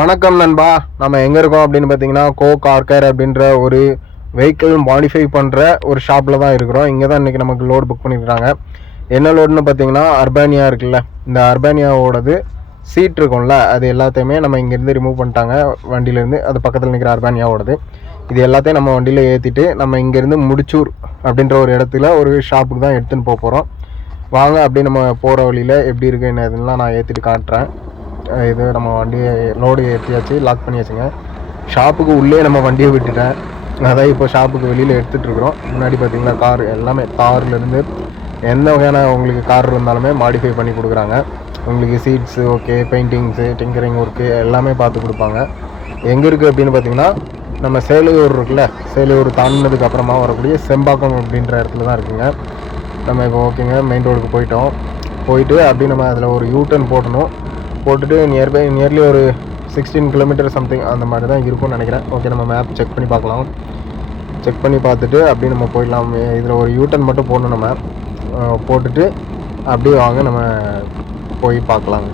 வணக்கம் நண்பா. நம்ம எங்கே இருக்கோம் அப்படின்னு பார்த்தீங்கன்னா கார் கேர் அப்படின்ற ஒரு வெஹிக்கிள் மாடிஃபை பண்ணுற ஒரு ஷாப்பில் தான் இருக்கிறோம். இங்கே தான் இன்றைக்கி நமக்கு லோடு புக் பண்ணியிருக்காங்க. என்ன லோடுன்னு பார்த்தீங்கன்னா அர்பானியா இருக்குல்ல, இந்த அர்பானியாவோடது சீட் இருக்கும்ல, அது எல்லாத்தையுமே நம்ம இங்கேருந்து ரிமூவ் பண்ணிட்டாங்க வண்டியிலேருந்து. அது பக்கத்தில் நிற்கிற அர்பானியாவோடது இது எல்லாத்தையும் நம்ம வண்டியில் ஏற்றிட்டு நம்ம இங்கேருந்து முடிச்சூர் அப்படின்ற ஒரு இடத்துல ஒரு ஷாப்புக்கு தான் எடுத்துன்னு போகிறோம். வாங்க அப்படி நம்ம போகிற வழியில் எப்படி இருக்குன்னு இதெல்லாம் நான் ஏற்றிட்டு காட்டுறேன். இது நம்ம வண்டியை லோடு ஏற்றியாச்சு, லாக் பண்ணியாச்சுங்க. ஷாப்புக்கு உள்ளே நம்ம வண்டியை விட்டுட்டேன். அதான் இப்போ ஷாப்புக்கு வெளியில் எடுத்துகிட்ருக்குறோம். முன்னாடி பார்த்திங்கன்னா கார் எல்லாமே, கார்லேருந்து எந்த வகையான உங்களுக்கு கார் இருந்தாலுமே மாடிஃபை பண்ணி கொடுக்குறாங்க. உங்களுக்கு seats okay, paintings, tinkering work எல்லாமே பார்த்து கொடுப்பாங்க. எங்கே இருக்குது அப்படின்னு பார்த்திங்கன்னா நம்ம சேலையூர் இருக்குல்ல, சேலையூர் தாண்டினதுக்கு அப்புறமா வரக்கூடிய செம்பாக்கம் அப்படின்ற இடத்துல தான் இருக்குங்க. நம்ம இப்போ ஓகேங்க மெயின் ரோடுக்கு போயிட்டு அப்படி நம்ம அதில் ஒரு யூட்டர்ன் போட்டுட்டு நியர்லி ஒரு 16 கிலோமீட்டர் சம்திங் அந்த மாதிரி தான் இருக்கும்னு நினைக்கிறேன். ஓகே, நம்ம மேப் செக் பண்ணி பார்க்கலாம். செக் பண்ணி பார்த்துட்டு அப்படியே நம்ம போயிடலாம். இதில் ஒரு யூட்டர்ன் மட்டும் போடணும். நம்ம போட்டுட்டு அப்படியே வாங்க நம்ம போய் பார்க்கலாங்க.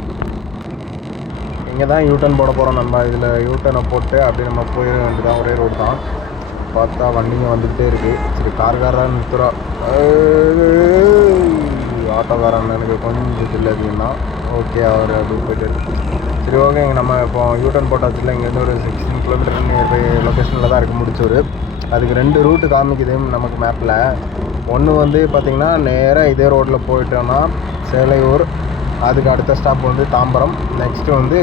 இங்கே தான் யூட்டர்ன் போட போகிறோம். நம்ம இதில் யூட்டர்னை போட்டு அப்படியே நம்ம போயிட வேண்டியதான். ஒரே ரோடு தான். பார்த்தா வண்டிங்க வந்துகிட்டே இருக்குது. சரி, கார்காரன் நிறுத்துகிறோம். ஆட்டோக்காரன் எனக்கு கொஞ்சம் இல்லை அப்படின்னா ஓகே, அவர் அப்படி போய்ட்டு சரி ஓகே. நம்ம இப்போ யூட்டர்ன் போட்டாச்சுல, இங்கேருந்து ஒரு 16 கிலோமீட்டர் நியர்பை லொக்கேஷனில் தான் இருக்குது முடிச்சூர். அதுக்கு 2 ரூட்டு காமிக்குது நமக்கு மேப்பில். ஒன்று வந்து பார்த்திங்கன்னா நேராக இதே ரோட்டில் போயிட்டோன்னா சேலையூர், அதுக்கு அடுத்த ஸ்டாப் வந்து தாம்பரம், நெக்ஸ்ட்டு வந்து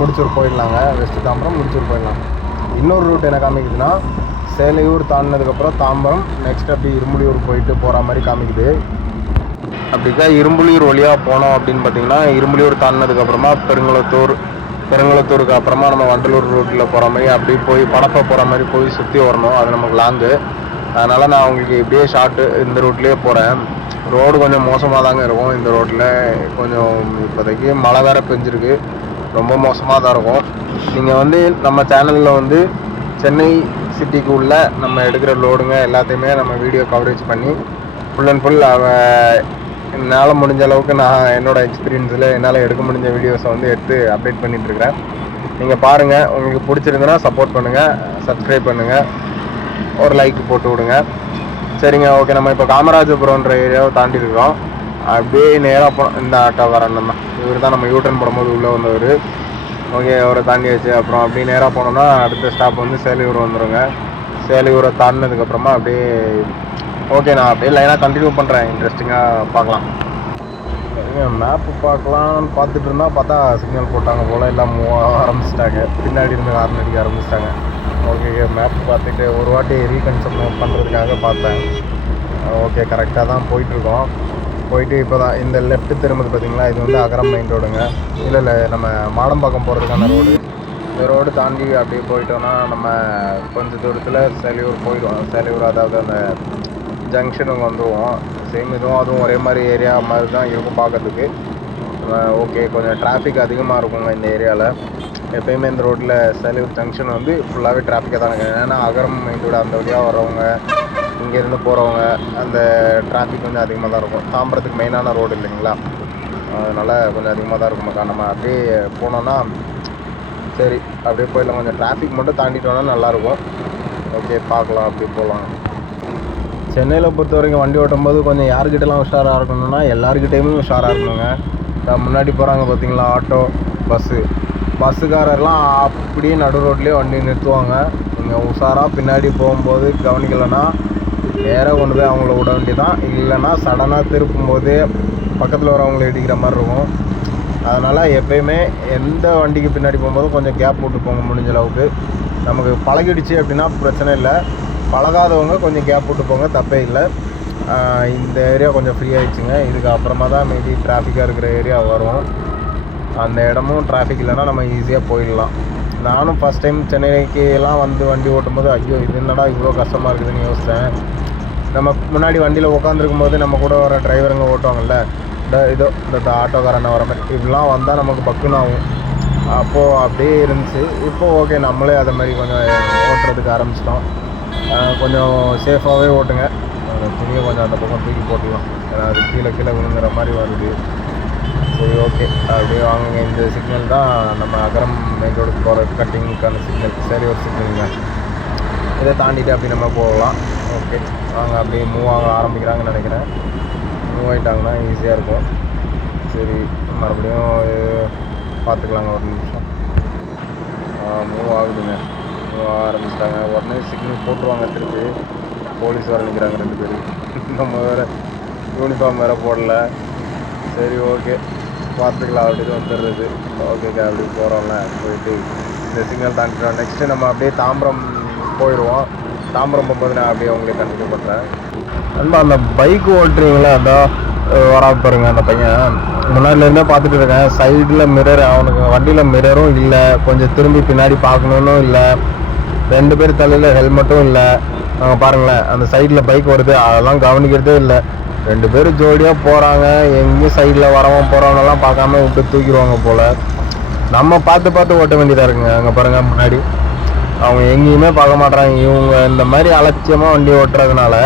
முடிச்சூர் போயிடலாங்க. வெஸ்ட்டு தாம்பரம், முடிச்சூர் போயிடலாம். இன்னொரு ரூட் என்ன காமிக்குதுன்னா சேலையூர் தாண்டினதுக்கப்புறம் தாம்பரம், நெக்ஸ்ட் அப்படி இரும்புலியூர் போயிட்டு போகிற மாதிரி காமிக்குது. அப்படிதான் இரும்புலியூர் வழியாக போனோம் அப்படின்னு பார்த்தீங்கன்னா இரும்புலியூர் தாண்டினதுக்கப்புறமா பெருங்குளத்தூருக்கு அப்புறமா நம்ம வண்டலூர் ரூட்டில் போகிற மாதிரி அப்படி போய் படப்பை போகிற மாதிரி போய் சுற்றி வரணும். அது நமக்கு லாங்கு. அதனால் நான் உங்களுக்கு இப்படியே ஷார்ட்டு இந்த ரூட்லேயே போகிறேன். ரோடு கொஞ்சம் மோசமாக தாங்க இருக்கும். இந்த ரோட்டில் கொஞ்சம் இப்போதைக்கு மழை வேறு பெஞ்சிருக்கு, ரொம்ப மோசமாக தான் இருக்கும். நீங்கள் வந்து நம்ம சேனலில் வந்து சென்னை சிட்டிக்கு உள்ள நம்ம எடுக்கிற லோடுங்க எல்லாத்தையுமே நம்ம வீடியோ கவரேஜ் பண்ணி ஃபுல் அண்ட் ஃபுல் என்னால் முடிஞ்ச அளவுக்கு நான் என்னோடய எக்ஸ்பீரியன்ஸில் என்னால் எடுக்க முடிஞ்ச வீடியோஸை வந்து எடுத்து அப்டேட் பண்ணிகிட்ருக்கிறேன். நீங்கள் பாருங்கள். உங்களுக்கு பிடிச்சிருந்துன்னா சப்போர்ட் பண்ணுங்கள், சப்ஸ்கிரைப் பண்ணுங்கள், ஒரு லைக் போட்டு விடுங்க. சரிங்க, ஓகே. நம்ம இப்போ காமராஜபுரம்ன்ற ஏரியாவை தாண்டி இருக்கிறோம். அப்படியே நேராக போனோம். இந்த ஆட்டோக்காரன் தான், இவர் தான் நம்ம யூட்டர்ன் போடும்போது உள்ளே வந்தவர். ஓகே, அவரை தாண்டியாச்சு. அப்புறம் அப்படியே நேராக போனோம்னா அடுத்த ஸ்டாப் வந்து சேலையூர் வந்துடுங்க. சேலையூரை தாண்டினதுக்கப்புறமா அப்படியே ஓகே, நான் அப்படியே லைனாக கண்டினியூ பண்ணுறேன். இன்ட்ரெஸ்டிங்காக பார்க்கலாம். மேப்பு பார்க்கலான்னு பார்த்துட்டு இருந்தால் பார்த்தா சிக்னல் போட்டாங்க போல், எல்லாம் ஆரம்பிச்சிட்டாங்க. பின்னாடி இருந்து ஹார்ன் அடிக்க ஆரம்பிச்சிட்டாங்க. ஓகே, மேப் பார்த்துட்டு ஒரு வாட்டி ரீகன்செப்ட் பண்ணுறதுக்காக பார்த்தேன். ஓகே, கரெக்டாக தான் போயிட்டுருக்கோம். போயிட்டு இப்போ தான் இந்த லெஃப்ட்டு திரும்புது பார்த்தீங்களா, இது வந்து அகரம் மெயின் ரோடுங்க. இல்லை நம்ம மாடம்பாக்கம் போகிறதுக்கான ரோடு. இந்த ரோடு தாண்டி அப்படியே போயிட்டோன்னா நம்ம கொஞ்சம் தூரத்தில் சேலையூர் போயிடுவோம். சேலையூர் அதாவது அந்த ஜங்ஷனுக்கு வந்துடுவோம். சேம் இதுவும் அதுவும் ஒரே மாதிரி ஏரியா மாதிரி தான் இருக்கும் பார்க்கறதுக்கு. ஓகே, கொஞ்சம் டிராஃபிக் அதிகமாக இருக்குங்க இந்த ஏரியாவில். எப்போயுமே இந்த ரோட்டில் சேலையூர் ஜங்ஷன் வந்து ஃபுல்லாகவே டிராஃபிக்காக தான் இருக்குது. ஏன்னா அகரம் மெயின் ரோடு அந்த வழியாக வர்றவங்க, இங்கேருந்து போகிறவங்க, அந்த டிராஃபிக் கொஞ்சம் அதிகமாக தான் இருக்கும். தாம்பரத்துக்கு மெயினான ரோடு இல்லைங்களா, அதனால் கொஞ்சம் அதிகமாக தான் இருக்கும். நம்ம அப்படியே போனோன்னா சரி அப்படியே போயிடலாம். கொஞ்சம் டிராஃபிக் மட்டும் தாண்டிட்டோன்னா நல்லாயிருக்கும். ஓகே, பார்க்கலாம், அப்படியே போகலாம். சென்னையில் பொறுத்த வரைக்கும் வண்டி ஓட்டும்போது கொஞ்சம் யார்கிட்டலாம் உஷாராக இருக்கணும்னா எல்லாருக்கிட்டேயுமே உஷாராக இருக்கணுங்க. முன்னாடி போகிறாங்க பார்த்தீங்களா ஆட்டோ, பஸ்ஸுக்காரர்லாம் அப்படியே நடு ரோட்லேயே வண்டி நிறுத்துவாங்க. நீங்கள் உஷாராக பின்னாடி போகும்போது கவனிக்கலைன்னா நேராக கொண்டு போய் அவங்கள விட வேண்டியதான். இல்லைன்னா சடனாக திருப்பும்போது பக்கத்தில் வரவங்களை இடிக்கிற மாதிரி இருக்கும். அதனால் எப்போயுமே எந்த வண்டிக்கு பின்னாடி போகும்போதும் கொஞ்சம் கேப் போட்டு போங்க முடிஞ்ச அளவுக்கு. நமக்கு பழகிடுச்சு அப்படின்னா பிரச்சனை இல்லை. பழகாதவங்க கொஞ்சம் கேப் போட்டு போங்க, தப்பே இல்லை. இந்த ஏரியா கொஞ்சம் ஃப்ரீ ஆகிடுச்சுங்க. இதுக்கு அப்புறமா தான் மேபி டிராஃபிக்காக இருக்கிற ஏரியா வரும். அந்த இடமும் டிராஃபிக் இல்லைன்னா நம்ம ஈஸியாக போயிடலாம். நானும் ஃபஸ்ட் டைம் சென்னைக்கு எல்லாம் வந்து வண்டி ஓட்டும்போது ஐயோ இது என்னடா இவ்வளோ கஷ்டமாக இருக்குதுன்னு யோசித்தேன். நம்ம முன்னாடி வண்டியில் உட்காந்துருக்கும் போது நம்ம கூட வர டிரைவருங்க ஓட்டுவாங்கள்ல, இந்த ஆட்டோக்காரனை வர மாதிரி இப்படிலாம் வந்தால் நமக்கு பக்குன்னு ஆகும். அப்போது அப்படியே இருந்துச்சு. இப்போது ஓகே, நம்மளே அதை மாதிரி கொஞ்சம் ஓட்டுறதுக்கு ஆரம்பிச்சிட்டோம். கொஞ்சம் சேஃபாகவே ஓட்டுங்க. துணியை கொஞ்சம் அந்த பக்கம் தூக்கி போட்டுக்கலாம். ஏன்னா அது கீழே விழுங்குற மாதிரி வருது. சரி ஓகே, அப்படியே வாங்குங்க. இந்த சிக்னல் தான் நம்ம அகரம் மெயின் ரோடுக்கு போகிற கட்டிங்க்கான சிக்னல். சரி, ஒரு சிக்னலுங்க. இதை தாண்டிட்டு அப்படி நம்ம போகலாம். ஓகே வாங்க, அப்படியே மூவ் ஆக ஆரம்பிக்கிறாங்கன்னு நினைக்கிறேன். மூவ் ஆகிட்டாங்கன்னா ஈஸியாக இருக்கும். சரி, மறுபடியும் பார்த்துக்கலாங்க. ஒரு நிமிஷம். மூவ் ஆகுதுங்க. மூவ் ஆக ஆரம்பிச்சிட்டாங்க. உடனே சிக்னல் போட்டுருவாங்க. திருப்பி போலீஸ் வர நிற்கிறாங்க 2 பேர். நம்ம வேறு யூனிஃபார்ம் வேறு போடல. சரி ஓகே, பார்த்துக்கலாம் அப்படின்னு வந்துடுறது. ஓகேக்கா, அப்படி போகிறோம்ல. போயிட்டு இந்த சிக்னல் தாண்டிட்டோம். நெக்ஸ்ட்டு நம்ம அப்படியே தாம்பரம் போயிடுவோம். தாம்பரம் போகும்போது நான் அப்படியே உங்களுக்கு கண்டினியூ பண்ணுறேன். நண்பா, அந்த பைக் ஓட்டுறீங்களா, அதான் வரா பாருங்க அந்த பையன். முன்னாடிலேருந்தே பார்த்துட்டு இருக்கேன். சைடில் மிரர், அவனுக்கு வண்டியில் மிரரும் இல்லை, கொஞ்சம் திரும்பி பின்னாடி பார்க்கணுன்னு இல்லை, 2 பேர் தலையில் ஹெல்மெட்டும் இல்லை. அவங்க பாருங்களேன், அந்த சைடில் பைக் வருது, அதெல்லாம் கவனிக்கிறதே இல்லை. 2 பேர் ஜோடியாக போகிறாங்க. எங்கேயும் சைடில் வரவன் போகிறவனெல்லாம் பார்க்காம விட்டு தூக்கிடுவாங்க போல். நம்ம பார்த்து ஓட்ட வேண்டியதாக இருக்குங்க. அங்கே பாருங்கள், முன்னாடி அவங்க எங்கேயுமே பார்க்க மாட்றாங்க. இவங்க இந்த மாதிரி அலட்சியமாக வண்டி ஓட்டுறதுனால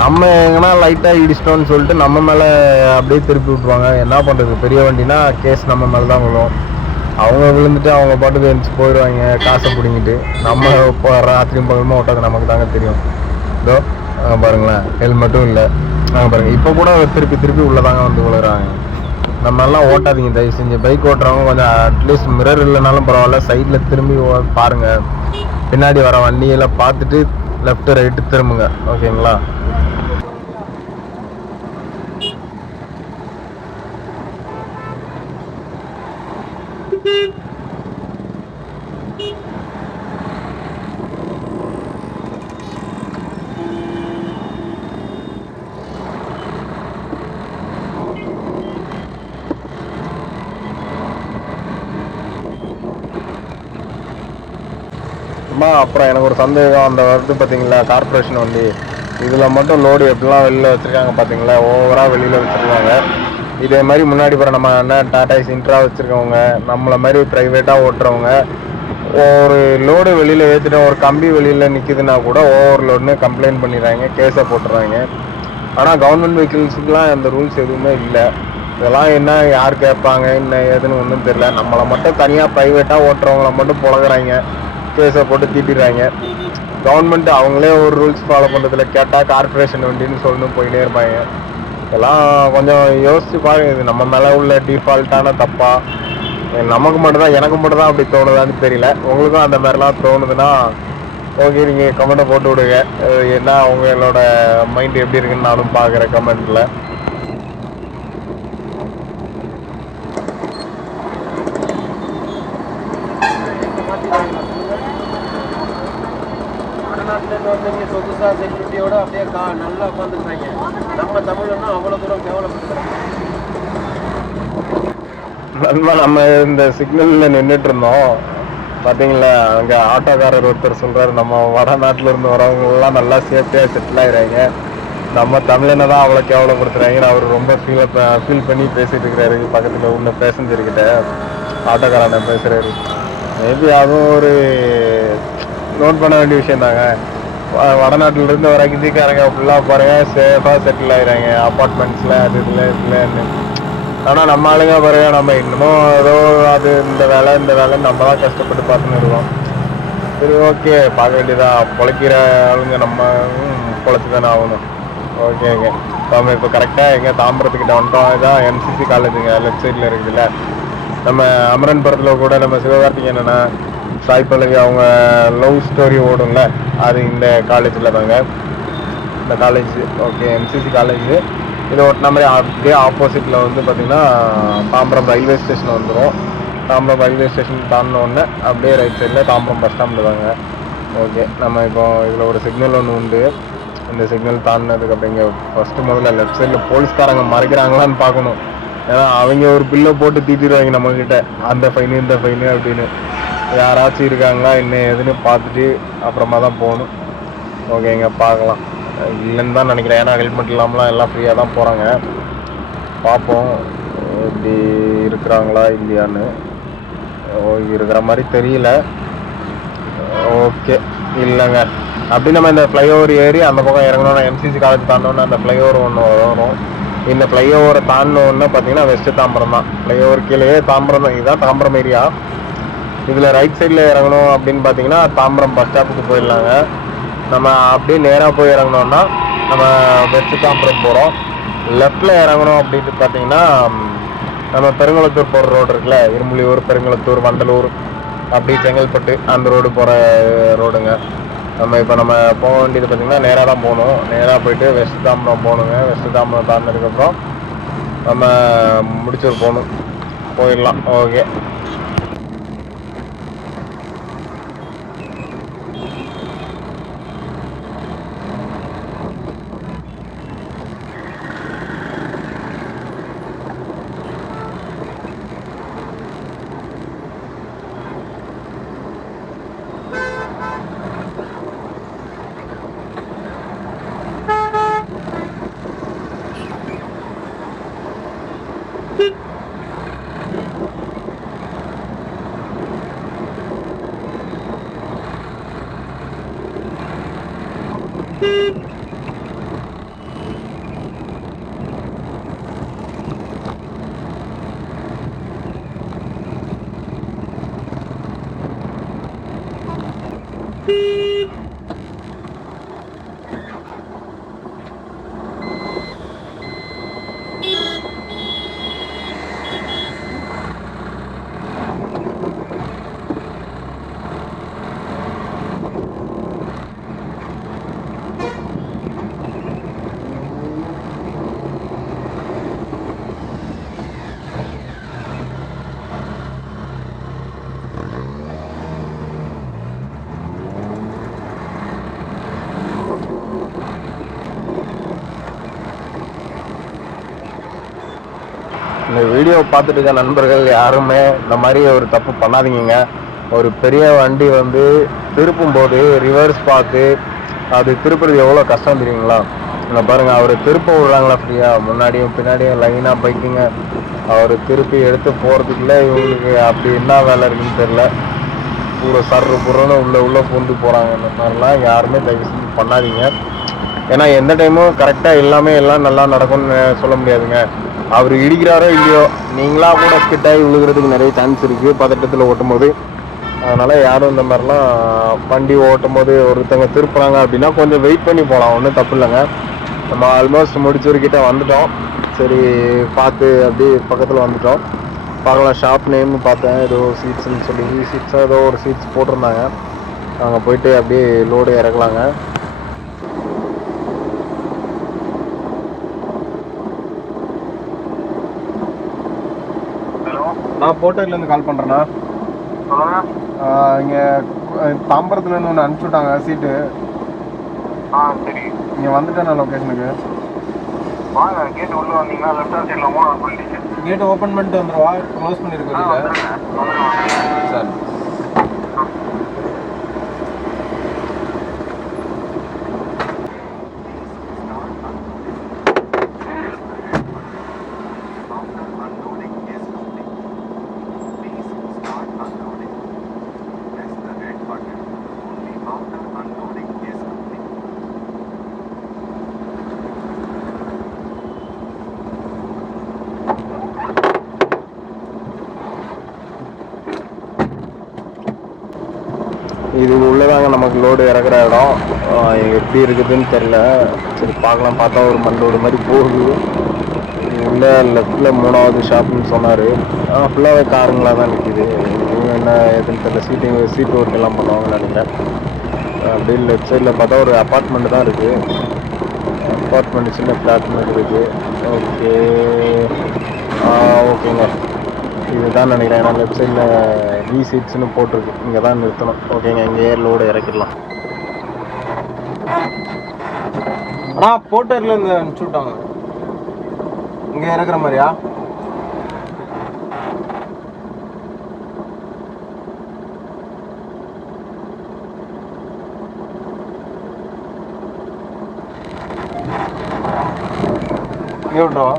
நம்ம எங்கன்னா லைட்டாக இடிச்சிட்டோன்னு சொல்லிட்டு நம்ம மேலே அப்படியே திருப்பி விட்ருவாங்க. என்ன பண்ணுறது, பெரிய வண்டினா கேஸ் நம்ம மேலே தான் விழும். அவங்க விழுந்துட்டு அவங்க பாட்டுக்கு எழுந்துச்சு போயிடுவாங்க, காசை பிடிங்கிட்டு. நம்ம இப்போ ராத்திரியும் பகலுமா ஓட்டாது நமக்கு தாங்க தெரியும். இதோ பாருங்களேன், ஹெல்மெட்டும் இல்லை. பாருங்கள், இப்போ கூட திருப்பி உள்ளதாங்க வந்து விழுறாங்க. நம்ம எல்லாம் ஓட்டாதீங்க தயவு செஞ்சு. பைக் ஓட்டுறவங்க கொஞ்சம் அட்லீஸ்ட் மிரர் இல்லைனாலும் பரவாயில்ல, சைடில் திரும்பி பாருங்கள். பின்னாடி வர வண்டியில் பார்த்துட்டு லெஃப்ட்டு ரைட்டு திரும்புங்க. ஓகேங்களா? அப்புறம் எனக்கு ஒரு சந்தேகம், அந்த வருது பார்த்தீங்களா கார்பரேஷன் வண்டி, இதில் மட்டும் லோடு எப்படிலாம் வெளியில் வச்சுருக்காங்க பார்த்தீங்களா, ஓவராக வெளியில் வச்சுருக்காங்க. இதே மாதிரி முன்னாடி போகிற நம்ம என்ன டாடா இன்ட்ரா வச்சுருக்கவங்க, நம்மளை மாதிரி ப்ரைவேட்டாக ஓட்டுறவங்க, ஒரு லோடு வெளியில் ஏற்றிட்டு ஒரு கம்பி வெளியில் நிற்கிதுன்னா கூட ஓவர் லோடுன்னு கம்ப்ளைண்ட் பண்ணிடுறாங்க, கேஸை போட்டுறாங்க. ஆனால் கவர்மெண்ட் வெஹிக்கிள்ஸுக்கெலாம் அந்த ரூல்ஸ் எதுவுமே இல்லை. இதெல்லாம் என்ன, யார் கேட்பாங்க, என்ன ஏதுன்னு ஒன்றும் தெரியல. நம்மளை மட்டும் தனியாக ப்ரைவேட்டாக ஓட்டுறவங்கள மட்டும் புழகிறாங்க, கேஸை போட்டு தீட்டிடுறாங்க. கவர்மெண்ட் அவங்களே ஒரு ரூல்ஸ் ஃபாலோ பண்ணுறதுல கேட்டால் கார்பரேஷன் வண்டின்னு சொல்லணும் போயிட்டே இருப்பாங்க. இதெல்லாம் கொஞ்சம் யோசிச்சு பாருங்க. இது நம்ம மேலே உள்ள டிஃபால்ட்டான தப்பா, நமக்கு மட்டும்தான், எனக்கு மட்டும்தான் அப்படி தோணுதான்னு தெரியல. உங்களுக்கும் அந்த மாதிரிலாம் தோணுதுன்னா ஓகே, நீங்கள் கமெண்ட்டை போட்டு விடுங்க. என்ன உங்களோட மைண்ட் எப்படி இருக்குன்னு நானும் பார்க்குறேன் கமெண்ட்டில். வடநாட்டிலேருந்து வந்தவங்க சொகுசா செக்யூரிட்டியோட அப்படியே நல்லா உட்காந்துருக்காங்க. நம்ம தமிழ்னா அவ்வளோ தூரம் கேவலப்படுத்துறாங்க. நண்பா, நம்ம இந்த சிக்னலில் நின்றுட்டு இருந்தோம் பார்த்தீங்களா, அங்கே ஆட்டோக்காரர் ஒருத்தர் சொல்கிறார், நம்ம வடநாட்டிலேருந்து வரவங்களாம் நல்லா சேஃப்டியாக செட்டில் ஆகிறாங்க, நம்ம தமிழனை தான் அவ்வளோ கேவலப்படுத்துகிறாங்கன்னு அவர் ரொம்ப ஃபீல் பண்ணி பேசிகிட்டு இருக்கிறாரு. பக்கத்தில் உள்ள பேசஞ்சர்கிட்ட ஆட்டோக்காரனை பேசுகிறாரு. மேபி அதுவும் ஒரு நோட் பண்ண வேண்டிய விஷயம் தாங்க. வடநாட்டிலேருந்து வர ஹிந்திக்காரங்க ஃபுல்லாக பாருங்கள் சேஃபாக செட்டில் ஆகிறாங்க அப்பார்ட்மெண்ட்ஸில், அது இதுலன்னு. ஆனால் நம்ம ஆளுங்க பாருங்க, நம்ம இன்னமும் ஏதோ அது இந்த வேலை நம்ம தான் கஷ்டப்பட்டு பார்த்துன்னு இருக்கோம். சரி ஓகே, பார்க்க வேண்டியதான். பொழைக்கிற ஆளுங்க நம்ம பொழைச்சி தானே ஆகணும். ஓகேங்க, நம்ம இப்போ கரெக்டாக எங்கே தாம்பரத்துக்கிட்ட வந்துட்டோம். இதான் எம்சிசி காலேஜுங்க, லெஃப்ட் சைடில் இருக்குதுல்ல. நம்ம அமரன் படத்தில் கூட நம்ம சிவகார்த்திகேயன் என்னென்னா சாய் பல்லவி அவங்க லவ் ஸ்டோரி ஓடும்ல, அது இந்த காலேஜில் தாங்க, இந்த காலேஜ். Okay, MCC college. இதை ஒட்டின மாதிரி அப்படியே ஆப்போசிட்டில் வந்து பார்த்திங்கன்னா தாம்பரம் ரயில்வே ஸ்டேஷன் வந்துடும். தாம்பரம் ரயில்வே ஸ்டேஷன் தாண்டினோடனே அப்படியே ரைட் சைடில் தாம்பரம் பஸ் ஸ்டாண்டில் தாங்க. ஓகே, நம்ம இப்போ இதில் ஒரு சிக்னல் ஒன்று உண்டு. இந்த சிக்னல் தாண்டினதுக்கு அப்படிங்க ஃபஸ்ட்டு முதல்ல லெஃப்ட் சைடில் போலீஸ்காரங்க மறைக்கிறாங்களான்னு பார்க்கணும். ஏன்னா அவங்க ஒரு பில்லை போட்டு தீட்டிடுவாங்க நம்மக்கிட்ட, அந்த ஃபைனு இந்த ஃபைனு அப்படின்னு. யாராச்சும் இருக்காங்களா என்ன ஏதுன்னு பார்த்துட்டு அப்புறமா தான் போகணும். ஓகேங்க, பார்க்கலாம். இல்லைன்னு தான் நினைக்கிறேன், ஏன்னா ஹெல்மெட் இல்லாமலாம் எல்லாம் ஃப்ரீயாக தான் போகிறாங்க. பார்ப்போம் இப்படி இருக்கிறாங்களா இல்லையான்னு. இருக்கிற மாதிரி தெரியல. ஓகே, இல்லைங்க. அப்படி நம்ம இந்த ஃப்ளைஓவர் ஏறி அந்த பக்கம் இறங்கணும்னா எம்சிசி காலேஜ் தாண்டோன்னு அந்த ஃப்ளைஓவர் ஒன்று வரும். இந்த ஃப்ளைஓவரை தாண்டினோன்னு பார்த்தீங்கன்னா வெஸ்ட்டு தாம்பரம் தான். ஃப்ளைஓவர் கீழே தாம்பரம் தான். இதுதான் தாம்பரம் ஏரியா. இதில் ரைட் சைடில் இறங்கணும் அப்படின்னு பார்த்தீங்கன்னா தாம்பரம் பஸ் ஸ்டாப்புக்கு போயிடலாங்க. நம்ம அப்படியே நேராக போய் இறங்கணுன்னா நம்ம வெஸ்ட்டு தாம்பரம் போகிறோம். லெஃப்டில் இறங்கணும் அப்படின்ட்டு பார்த்தீங்கன்னா நம்ம பெருங்குளத்தூர் போகிற ரோடு இருக்குல்ல, இரும்புலியூர், பெருங்குளத்தூர், வண்டலூர், அப்படி செங்கல்பட்டு அந்த ரோடு போகிற ரோடுங்க. நம்ம போக வேண்டியது பார்த்திங்கன்னா நேராக தான் போகணும். நேராக போயிட்டு வெஸ்ட் தாம்பரம் போகணுங்க. வெஸ்ட் தாம்பரம் தாண்டினதுக்கப்புறம் நம்ம முடிச்சூர் போயிடலாம். ஓகே. இந்த வீடியோ பார்த்துட்டு இருக்க நண்பர்கள் யாருமே இந்த மாதிரி ஒரு தப்பு பண்ணாதீங்க. ஒரு பெரிய வண்டி வந்து திருப்பும் போது ரிவர்ஸ் பார்த்து அது திருப்புறது எவ்வளோ கஷ்டம் தெரியுங்களா? இல்லை பாருங்கள், அவர் திருப்ப விடுறாங்களா ஃப்ரீயாக, முன்னாடியும் பின்னாடியும் லைனாக பைக்குங்க. அவர் திருப்பி எடுத்து போகிறதுக்குள்ளே இவங்களுக்கு அப்படி என்ன வேலை இருக்குன்னு தெரில. பூரா சர்ரு புறன்னு உள்ளே பூந்து போகிறாங்க. இந்த மாதிரிலாம் யாருமே தயவு செஞ்சு பண்ணாதீங்க. ஏன்னா எந்த டைமும் கரெக்டாக எல்லாம் நல்லா நடக்கும்னு சொல்ல முடியாதுங்க. அவர் இடிக்கிறாரோ இல்லையோ, நீங்களாக கூட ஸ்கிட்டாகி விழுகிறதுக்கு நிறைய சான்ஸ் இருக்குது பதட்டத்தில் ஓட்டும் போது. அதனால் யாரும் இந்த மாதிரிலாம் வண்டி ஓட்டும் போது ஒருத்தங்க திருப்புறாங்க அப்படின்னா கொஞ்சம் வெயிட் பண்ணி போகலாம், ஒன்றும் தப்பு இல்லைங்க. நம்ம ஆல்மோஸ்ட் முடிச்சவர்கிட்ட வந்துட்டோம். சரி, பார்த்து அப்படியே பக்கத்தில் வந்துட்டோம். பார்க்கலாம். ஷாப் நேம்னு பார்த்தேன், ஏதோ சீட்ஸ்ன்னு சொல்லி சீட்ஸாக ஏதோ ஒரு சீட்ஸ் போட்டிருந்தாங்க. அங்கே போயிட்டு அப்படியே லோடு இறக்கலாங்க. நான் போட்டோலேருந்து கால் பண்ணுறேண்ணா. இங்கே தாம்பரத்துலேருந்து ஒன்று அனுப்பிச்சி விட்டாங்க சீட்டு. சரி, இங்கே வந்துட்டேன் நான் லொக்கேஷனுக்கு. வாங்க, கேட்டு உள்ளே வந்தீங்கன்னா லெஃப்ட் ஹேண்ட் சைடில் ஓப்பன் பண்ணிட்டீங்க. கேட்டு ஓப்பன் பண்ணிட்டு வந்துடுவா, க்ளோஸ் பண்ணியிருக்கேன் சார். இது உள்ளதாங்க நமக்கு லோடு இறக்குற இடம். எப்படி இருக்குதுன்னு தெரில. சரி பார்க்கலாம். பார்த்தா ஒரு மண்ணோடு மாதிரி போகுது. உள்ளே லெஃப்டில் 3வது ஷாப்புன்னு சொன்னார். ஃபுல்லாகவே காருங்களாக தான் நிற்கிது. என்ன எதுன்னு தெரியல. சீட் ஒர்க் எல்லாம் பண்ணுவாங்கன்னு நினைக்கிறேன். அப்படியே லெஃப்ட் சைடில் பார்த்தா ஒரு அப்பார்ட்மெண்ட்டு தான் இருக்குது. அப்பார்ட்மெண்ட், சின்ன ஃப்ளாட் மாதிரி இருக்குது. ஓகே, ஓகேங்க. இதுதான் நினைக்கிறேன். ஏன்னா லெஃப்ட் சைடில் வி சீட்ஸ்னு போட்டிருக்கு. இங்கே தான் நிறுத்தணும். ஓகேங்க, இங்கே லோடு இறக்கிடலாம். ஆனால் போட்டர்லேருந்து அனுப்பிச்சி விட்டாங்க. இங்கே இறக்குற மாதிரியா? இங்கே விட்டுருவா.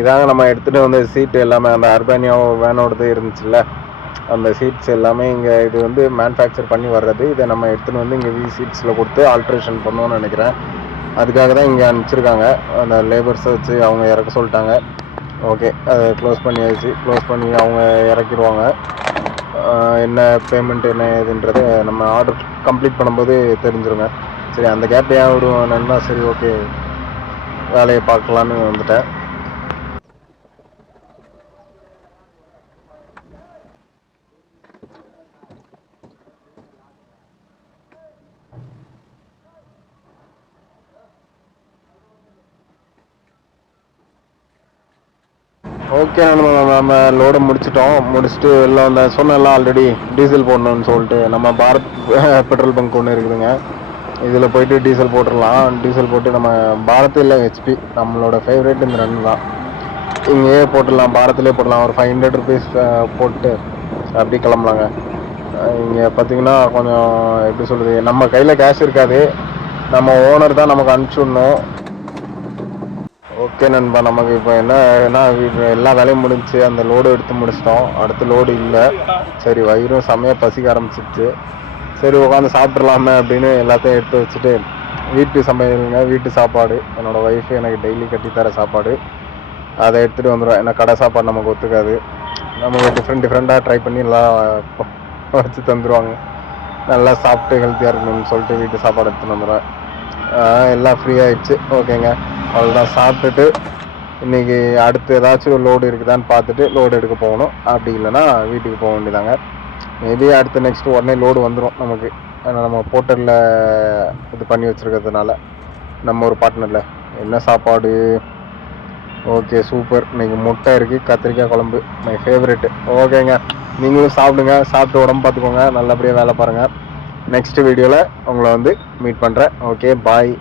இதாங்க நம்ம எடுத்துகிட்டு வந்து சீட்டு எல்லாமே அந்த அர்பானியா வேனோடது இருந்துச்சுல்ல, அந்த சீட்ஸ் எல்லாமே இங்கே இது வந்து மேனுஃபேக்சர் பண்ணி வர்றது. இதை நம்ம எடுத்துகிட்டு வந்து இங்கே சீட்ஸில் கொடுத்து ஆல்ட்ரேஷன் பண்ணுவோன்னு நினைக்கிறேன். அதுக்காக தான் இங்கே அனுப்பிச்சிருக்காங்க. அந்த லேபர்ஸை வச்சு அவங்க இறக்க சொல்லிட்டாங்க. ஓகே, அதை க்ளோஸ் பண்ணியாச்சு. க்ளோஸ் பண்ணி அவங்க இறக்கிடுவாங்க. என்ன பேமெண்ட் என்ன ஏதுன்றது நம்ம ஆர்டர் கம்ப்ளீட் பண்ணும்போது தெரிஞ்சிருங்க. சரி, அந்த கேப் ஏன் விடுவாங்கன்னா சரி ஓகே வேலையை பார்க்கலான்னு வந்துட்டேன். ஓகே, நம்ம லோடை முடிச்சுட்டு எல்லாம் அந்த சொன்னெல்லாம் ஆல்ரெடி டீசல் போடணும்னு சொல்லிட்டு நம்ம பாரத் பெட்ரோல் பங்க் ஒன்று இருக்குதுங்க. இதில் போயிட்டு டீசல் போட்டுடலாம். டீசல் போட்டு நம்ம பாரத் இல்லை ஹெச்பி நம்மளோட ஃபேவரேட் இந்த ரெண்டு தான். இங்கேயே போட்டுடலாம், பாரத்திலே போடலாம். ஒரு 500 ருபீஸ் போட்டு அப்படி கிளம்பலாங்க. இங்கே பார்த்தீங்கன்னா கொஞ்சம் எப்படி சொல்கிறது, நம்ம கையில் கேஷ் இருக்காது. நம்ம ஓனர் தான் நமக்கு அனுப்பிச்சி விடணும். ஓகே நண்பா, நமக்கு இப்போ என்ன எல்லா வேலையும் முடிஞ்சு அந்த லோடு எடுத்து முடிச்சிட்டோம். அடுத்த லோடு இல்லை. சரி, வயிறும் செம்மையாக பசிக்க ஆரம்பிச்சிடுச்சு. சரி, உட்காந்து சாப்பிட்றலாமே அப்படின்னு எல்லாத்தையும் எடுத்து வச்சுட்டு வீட்டு சமையலுங்க, வீட்டு சாப்பாடு. என்னோடய ஒய்ஃபு எனக்கு டெய்லி கட்டித்தர சாப்பாடு, அதை எடுத்துகிட்டு வந்துடுவேன். ஏன்னா கடை சாப்பாடு நமக்கு ஒத்துக்காது. நமக்கு டிஃப்ரெண்ட்டாக ட்ரை பண்ணி எல்லாம் வச்சு தந்துடுவாங்க. நல்லா சாப்பிட்டு ஹெல்த்தியாக இருக்கணும்னு சொல்லிட்டு வீட்டு சாப்பாடு எடுத்துகிட்டு வந்துடுவேன். எல்லாம் ஃப்ரீ ஆகிடுச்சு. ஓகேங்க, அவ்வளோதான். சாப்பிட்டுட்டு இன்றைக்கி அடுத்து ஏதாச்சும் லோடு இருக்குதான்னு பார்த்துட்டு லோடு எடுக்க போகணும். அப்படி இல்லைன்னா வீட்டுக்கு போக வேண்டியதாங்க. மேபி அடுத்து நெக்ஸ்ட்டு உடனே லோடு வந்துடும் நமக்கு. ஏன்னா நம்ம போர்ட்டலில் இது பண்ணி வச்சுருக்கிறதுனால நம்ம ஒரு பார்ட்னரில். என்ன சாப்பாடு? Okay, super. இன்றைக்கி முட்டை இருக்குது, கத்திரிக்காய் குழம்பு, மை ஃபேவரெட்டு. ஓகேங்க, நீங்களும் சாப்பிடுங்க. சாப்பிட்டு உடம்பு பார்த்துக்கோங்க, நல்லபடியாக வேலை பாருங்கள். நெக்ஸ்ட் வீடியோவில் உங்களை வந்து மீட் பண்ணுறேன். ஓகே, பாய்.